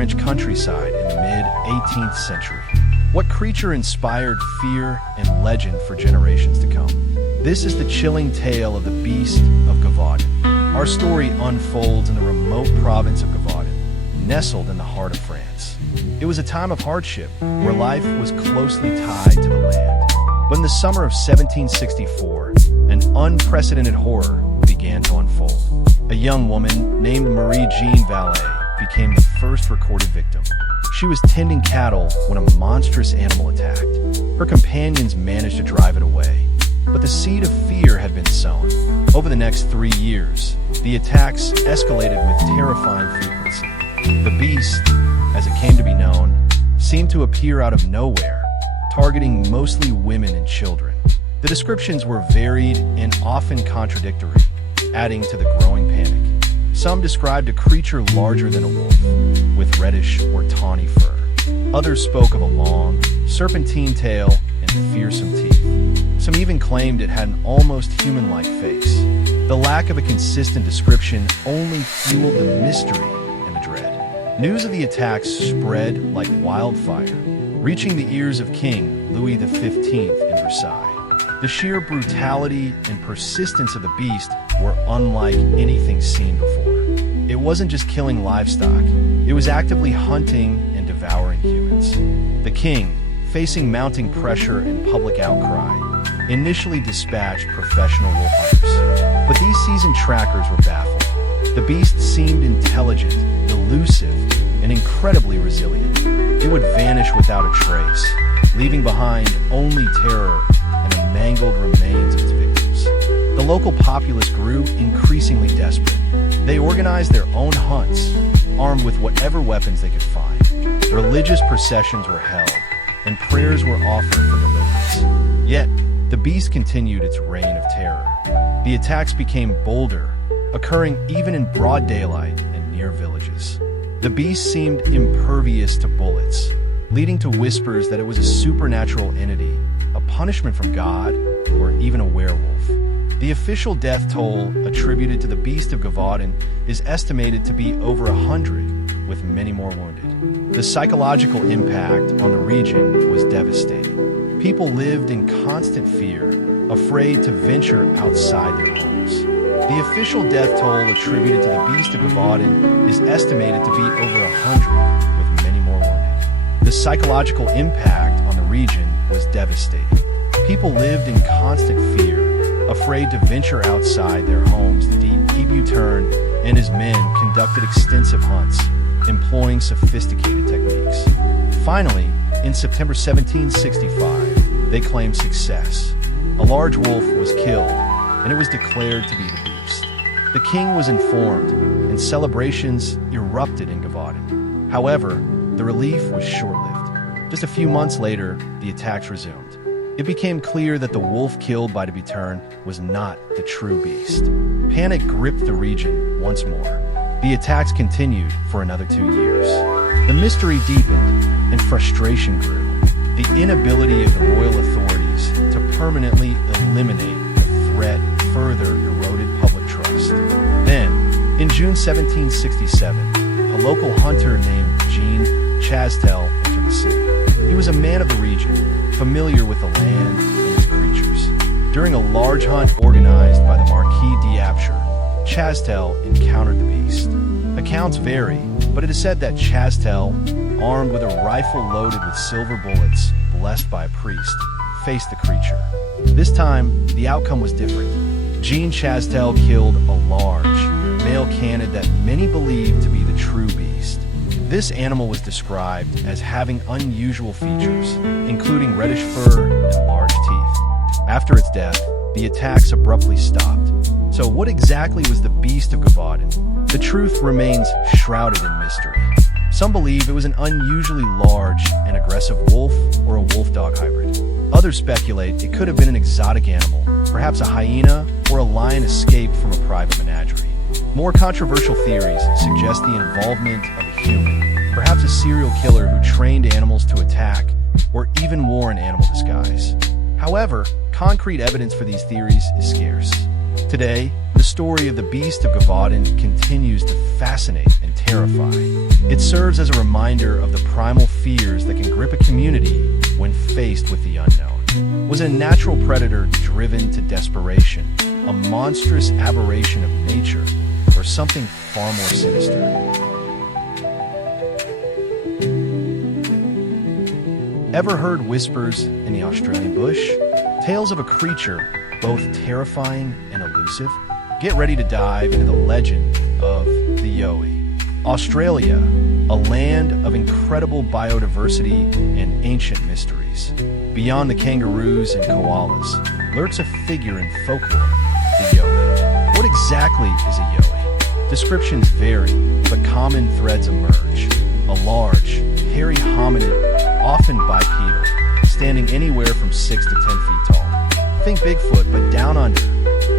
French countryside in the mid-18th century. What creature inspired fear and legend for generations to come? This is the chilling tale of the Beast of Gévaudan. Our story unfolds in the remote province of Gévaudan, nestled in the heart of France. It was a time of hardship, where life was closely tied to the land. But in the summer of 1764, an unprecedented horror began to unfold. A young woman named Marie-Jeanne Vallée became the first recorded victim. She was tending cattle when a monstrous animal attacked. Her companions managed to drive it away, but the seed of fear had been sown. Over the next 3 years, the attacks escalated with terrifying frequency. The beast, as it came to be known, seemed to appear out of nowhere, targeting mostly women and children. The descriptions were varied and often contradictory, adding to the growing panic. Some described a creature larger than a wolf, with reddish or tawny fur. Others spoke of a long, serpentine tail and fearsome teeth. Some even claimed it had an almost human-like face. The lack of a consistent description only fueled the mystery and the dread. News of the attacks spread like wildfire, reaching the ears of King Louis XV in Versailles. The sheer brutality and persistence of the beast were unlike anything seen before. It wasn't just killing livestock, it was actively hunting and devouring humans. The king, facing mounting pressure and public outcry, initially dispatched professional wolf hunters. But these seasoned trackers were baffled. The beast seemed intelligent, elusive, and incredibly resilient. It would vanish without a trace, leaving behind only terror and the mangled remains of its victims. The local populace grew increasingly desperate. They organized their own hunts, armed with whatever weapons they could find. Religious processions were held, and prayers were offered for deliverance. Yet, the beast continued its reign of terror. The attacks became bolder, occurring even in broad daylight and near villages. The beast seemed impervious to bullets, leading to whispers that it was a supernatural entity, a punishment from God, or even a werewolf. The official death toll attributed to the Beast of Gévaudan is estimated to be over 100, with many more wounded. The psychological impact on the region was devastating. People lived in constant fear, afraid to venture outside their homes. The official death toll attributed to the Beast of Gévaudan is estimated to be over 100, with many more wounded. The psychological impact on the region was devastating. People lived in constant fear, afraid to venture outside their homes. The Gévaudan and his men conducted extensive hunts, employing sophisticated techniques. Finally, in September 1765, they claimed success. A large wolf was killed, and it was declared to be the beast. The king was informed, and celebrations erupted in Gévaudan. However, the relief was short-lived. Just a few months later, the attacks resumed. It became clear that the wolf killed by the Gévaudan was not the true beast. Panic gripped the region once more. The attacks continued for another 2 years. The mystery deepened, and frustration grew. The inability of the royal authorities to permanently eliminate the threat further eroded public trust. Then, in June 1767, a local hunter named Jean Chastel entered the city. He was a man of the region, familiar with the land and its creatures. During a large hunt organized by the Marquis d'Apcher, Chastel encountered the beast. Accounts vary, but it is said that Chastel, armed with a rifle loaded with silver bullets, blessed by a priest, faced the creature. This time, the outcome was different. Jean Chastel killed a large, male canid that many believed to be the true beast. This animal was described as having unusual features, including reddish fur and large teeth. After its death, the attacks abruptly stopped. So what exactly was the Beast of Gévaudan? The truth remains shrouded in mystery. Some believe it was an unusually large and aggressive wolf or a wolf-dog hybrid. Others speculate it could have been an exotic animal, perhaps a hyena or a lion escaped from a private menagerie. More controversial theories suggest the involvement of a human, perhaps a serial killer who trained animals to attack or even wore an animal disguise. However, concrete evidence for these theories is scarce. Today, the story of the Beast of Gévaudan continues to fascinate and and terrify. It serves as a reminder of the primal fears that can grip a community when faced with the unknown. Was it a natural predator driven to desperation, a monstrous aberration of nature, or something far more sinister? Ever heard whispers in the Australian bush? Tales of a creature both terrifying and elusive? Get ready to dive into the legend of the Yowie. Australia, a land of incredible biodiversity and ancient mysteries. Beyond the kangaroos and koalas, lurks a figure in folklore, the Yowie. What exactly is a Yowie? Descriptions vary, but common threads emerge. A large, hairy hominid, often bipedal, standing anywhere from 6 to 10 feet tall. Think Bigfoot, but down under.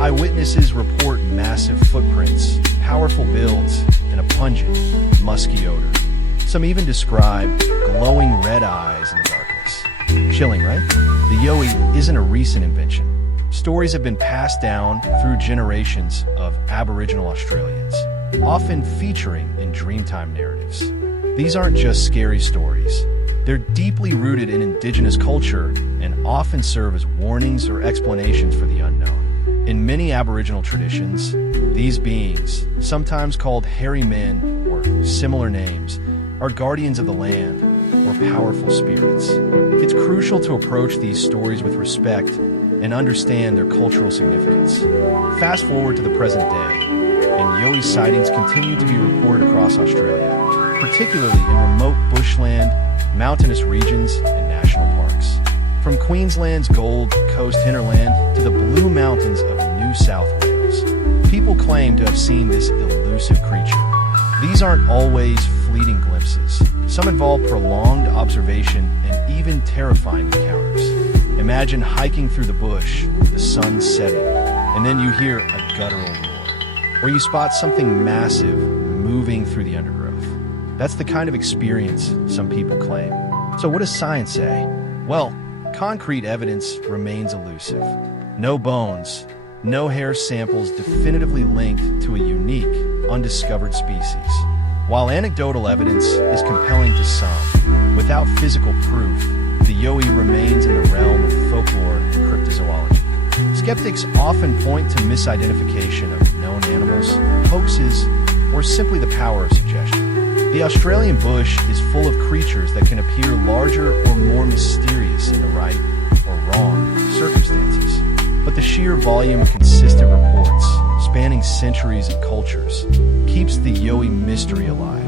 Eyewitnesses report massive footprints, powerful builds, and a pungent, musky odor. Some even describe glowing red eyes in the darkness. Chilling, right? The Yowie isn't a recent invention. Stories have been passed down through generations of Aboriginal Australians, often featuring in Dreamtime narratives. These aren't just scary stories. They're deeply rooted in Indigenous culture and often serve as warnings or explanations for the unknown. In many Aboriginal traditions, these beings, sometimes called hairy men or similar names, are guardians of the land or powerful spirits. It's crucial to approach these stories with respect and understand their cultural significance. Fast forward to the present day, and Yowie sightings continue to be reported across Australia, particularly in remote bushland, mountainous regions, and national parks. From Queensland's Gold Coast hinterland to the Blue Mountains of New South Wales, people claim to have seen this elusive creature. These aren't always fleeting glimpses. Some involve prolonged observation and even terrifying encounters. Imagine hiking through the bush, the sun setting, and then you hear a guttural roar, or you spot something massive moving through the undergrowth. That's the kind of experience some people claim. So what does science say? Well, concrete evidence remains elusive. No bones, no hair samples definitively linked to a unique, undiscovered species. While anecdotal evidence is compelling to some, without physical proof, the Yowie remains in the realm of folklore and cryptozoology. Skeptics often point to misidentification of known animals, hoaxes, or simply the power of suggestion. The Australian bush is full of creatures that can appear larger or more mysterious in the right or wrong circumstances. But the sheer volume of consistent reports, spanning centuries and cultures, keeps the Yowie mystery alive.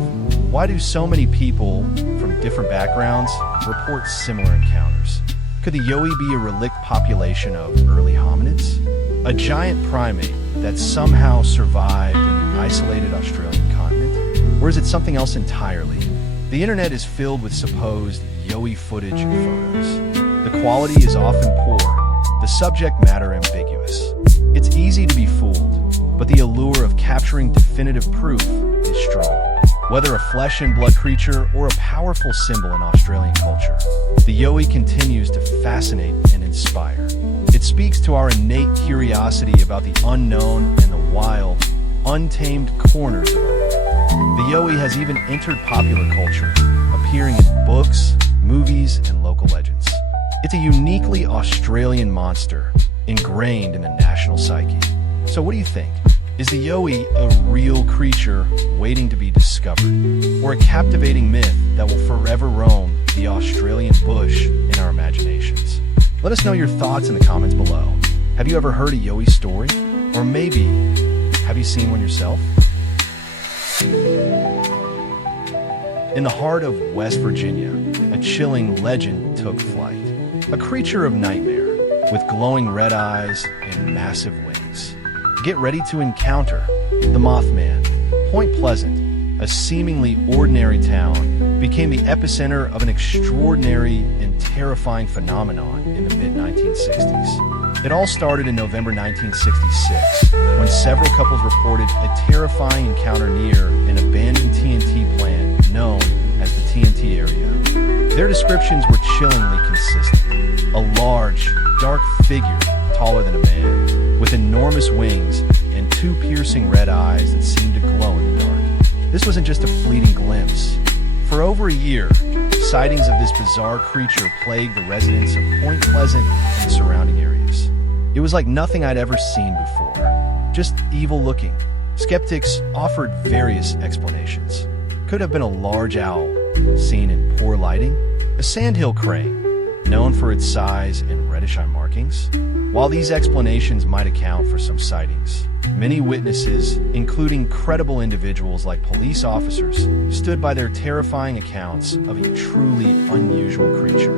Why do so many people from different backgrounds report similar encounters? Could the Yowie be a relict population of early hominids? A giant primate that somehow survived in the isolated Australian continent? Or is it something else entirely? The internet is filled with supposed Yowie footage and photos. The quality is often poor, the subject matter ambiguous. It's easy to be fooled, but the allure of capturing definitive proof is strong. Whether a flesh and blood creature or a powerful symbol in Australian culture, the Yowie continues to fascinate and inspire. It speaks to our innate curiosity about the unknown and the wild, untamed corners of our world. The Yowie has even entered popular culture, appearing in books, movies, and local legends. It's a uniquely Australian monster, ingrained in the national psyche. So what do you think? Is the Yowie a real creature waiting to be discovered, or a captivating myth that will forever roam the Australian bush in our imaginations? Let us know your thoughts in the comments below. Have you ever heard a Yowie story? Or maybe, have you seen one yourself? In the heart of West Virginia, a chilling legend took flight. A creature of nightmare, with glowing red eyes and massive wings. Get ready to encounter the Mothman. Point Pleasant, a seemingly ordinary town, became the epicenter of an extraordinary and terrifying phenomenon in the mid-1960s. It all started in November 1966, when several couples reported a terrifying encounter near an abandoned TNT plant known as the TNT area. Their descriptions were chillingly consistent. A large, dark figure, taller than a man, with enormous wings and two piercing red eyes that seemed to glow in the dark. this wasn't just a fleeting glimpse. For over a year, sightings of this bizarre creature plagued the residents of Point Pleasant and the surrounding areas. It was like nothing I'd ever seen before, just evil-looking. Skeptics offered various explanations. Could have been a large owl, seen in poor lighting, a sandhill crane, known for its size and reddish eye markings. While these explanations might account for some sightings, many witnesses, including credible individuals like police officers, stood by their terrifying accounts of a truly unusual creature.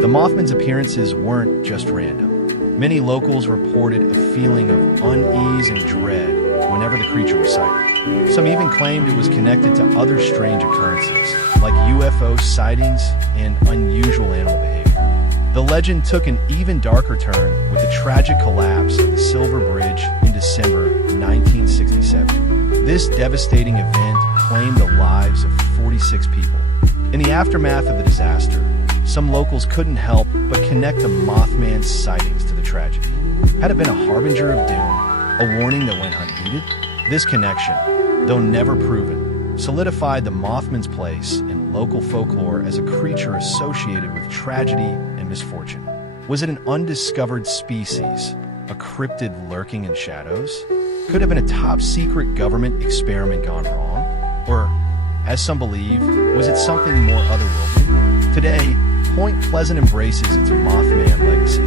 The Mothman's appearances weren't just random. Many locals reported a feeling of unease and dread whenever the creature was sighted. Some even claimed it was connected to other strange occurrences, like UFO sightings and unusual animal behavior. The legend took an even darker turn with the tragic collapse of the Silver Bridge in December 1967. This devastating event claimed the lives of 46 people. In the aftermath of the disaster, some locals couldn't help but connect the Mothman's sightings to the tragedy. Had it been a harbinger of doom, a warning that went unheeded? This connection, though never proven, solidified the Mothman's place in local folklore as a creature associated with tragedy and misfortune. Was it an undiscovered species, a cryptid lurking in shadows? Could it have been a top-secret government experiment gone wrong? Or, as some believe, was it something more otherworldly? Today, Point Pleasant embraces its Mothman legacy.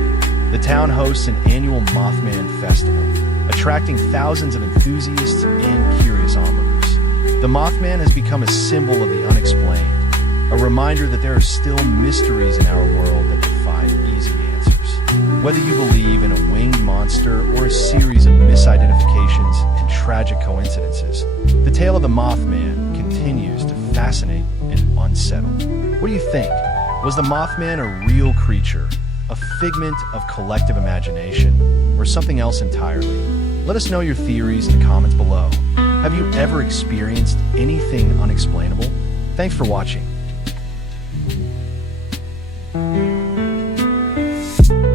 The town hosts an annual Mothman festival, attracting thousands of enthusiasts and curious onlookers. The Mothman has become a symbol of the unexplained, a reminder that there are still mysteries in our world that defy easy answers. Whether you believe in a winged monster or a series of misidentifications and tragic coincidences, the tale of the Mothman continues to fascinate and unsettle. What do you think? Was the Mothman a real creature, a figment of collective imagination, or something else entirely? Let us know your theories in the comments below. Have you ever experienced anything unexplainable? Thanks for watching.